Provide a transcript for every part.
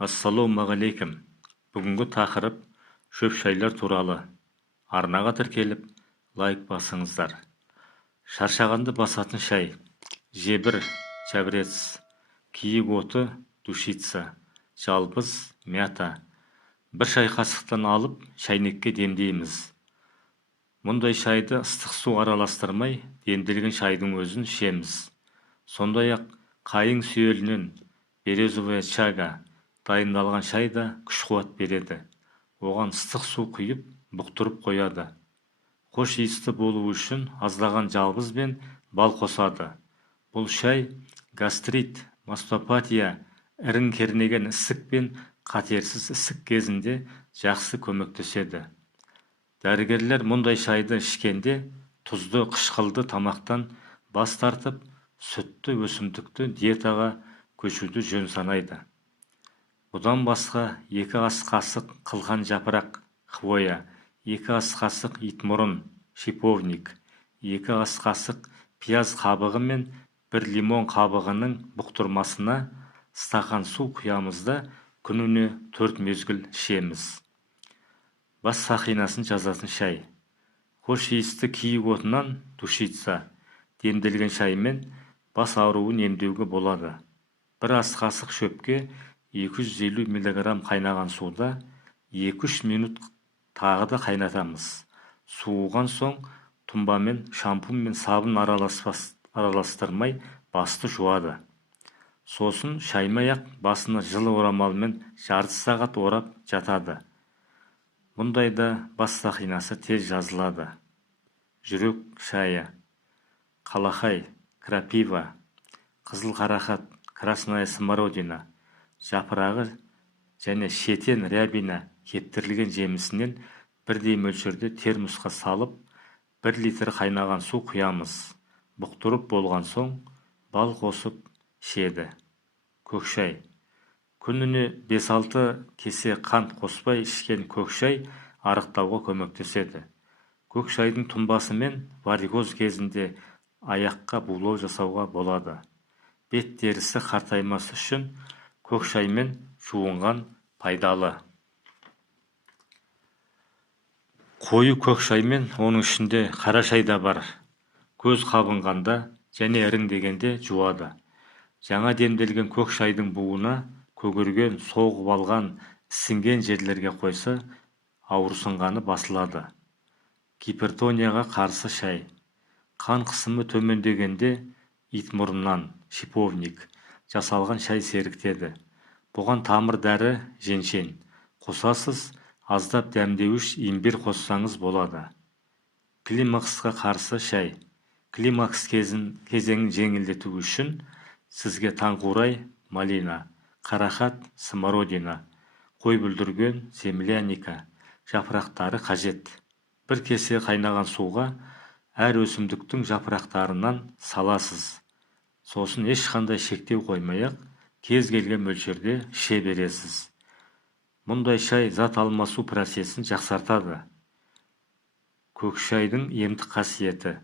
Ассалаумағалейкум. Бүгінгі тақырып шөп шайлар туралы. Арнаға тіркеліп, лайк басыңыздар. Шаршағанды басатын шай. Жебір, чабрец, киік оты, душица, жалбыз, мята. Бір шай қасықтан алып, шайнекке демдейміз. Мұндай шайды ыстық су араластырмай, демделген шайдың өзін ішеміз. Сондай-ақ қайың сүйелінен березовая чага дайындалған шай да күш-қуат береді. Оған ыстық су құйып, бұқтырып қояды. Хош иісті болу үшін аздаған жалбыз бен бал қосады. Бұл шай гастрит, мастопатия, ірің кернеген ісік пен қатерсіз ісік кезінде жақсы көмектеседі. Дәрігерлер мұндай шайды ішкенде тұзды, қышқылды тамақтан бас тартып, сүтті өсімдікті диетаға көшуді жөн санайды. Бұдан басқа 2 ас қасық қылқан жапырақ, хвоя, 2 ас қасық итмұрын, шиповник, 2 ас қасық пияз қабығы мен 1 лимон қабығының бұқтырмасына стақан су құямызда күніне 4 мезгіл ішеміз. Бас сақинасын жазатын шай. Хош иісті киік отынан душица демделген шаймен бас ауруын емдеуге болады. 1 ас қасық шөпке 250 мг қайнаған суда 2-3 минут тағы да қайнатамыз. Суыған соң тұнбамен, шампунь мен сабын араластырмай басты жуады. Сосын шаймай-ақ басына жылы орамалмен жарты сағат орап жатады. Мұндайда бас сақинасы тез жазылады. Жүрек шайы. Қалахай, крапива, қызыл қарақат, красная смородина, жапырағы және шетен рябина кептірілген жемісінен бірдей мөлшерде термосқа салып, 1 литр қайнаған су құямыз. Бұқтырып болған соң бал қосып ішеді. Көкшай. Күніне 5-6 кесе қант қоспай ішкен көкшай арықтауға көмектеседі. Көкшайдың тұнбасымен варикоз кезінде аяққа булау жасауға болады. Бет терісі қартаймас үшін көкшаймен жуынған пайдалы. Қою көкшаймен оның ішінде қара шай да бар. Көз қабынғанда және іріңдегенде жуады. Жаңа демделген көкшайдың буына көгерген, соғып алған, ісінген жерлерге қойса, ауырсынғаны басылады. Гипертонияға қарсы шай. Қан қысымы төмендегенде итмұрыннан, шиповник жасалған шай серіктеді. Бұған тамыр дәрі, женшен қосасыз, аздап дәмдеуіш имбир қоссаңыз болады. Климаксқа қарсы шай. Климакс кезеңін жеңілдету үшін сізге таңқурай, малина, қарақат, смородина, қой бүлдірген, земляника жапырақтары қажет. 1 кесе қайнаған суға әр өсімдіктің жапырақтарынан саласыз. Сосын ешқандай шектеу қоймай-ақ кез келген мөлшерде іше бересіз. Мұндай шай зат алмасу процесін жақсартады. Көкшайдың емдік қасиеті.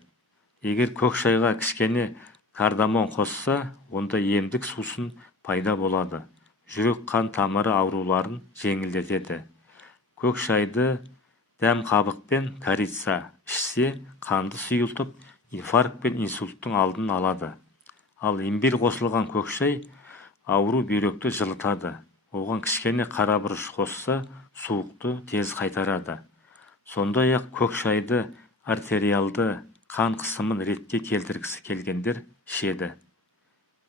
Егер көкшайға кішкене кардамон қосса, онда емдік сусын пайда болады. Жүрек қан тамыры ауруларын жеңілдетеді. Көкшайды дәм қабықпен корица ішсе, қанды сұйылтып, инфаркт пен инсульттың алдын алады. Ал имбир қосылған көкшай ауру бүйректі жылытады. Оған кішкене қарабұрыш қосса, суықты тез қайтарады. Сондай-ақ көкшайды артериалды қан қысымын ретке келтіргісі келгендер ішеді.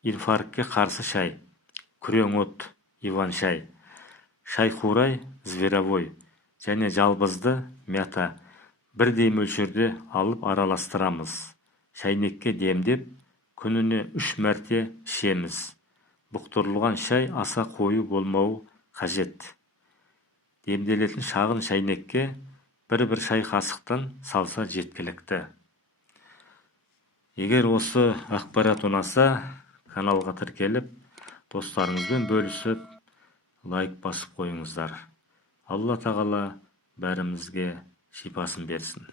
Инфарктке қарсы шай. Күрең от, иван-шай. Шайқурай, зверовой және жалбызды мята бірдей мөлшерде алып араластырамыз. Шайнекке демдеп, күніне 3 мәрте ішеміз. Бұқтырылған шай аса қою болмауы қажет. Демделетін шағын шайнекке 1-1 шай қасықтан салса жеткілікті. Егер осы ақпарат ұнаса, каналға тіркеліп, достарыңызбен бөлісіп, лайк басып қойыңыздар. Алла тағала бәрімізге шипасын берсін.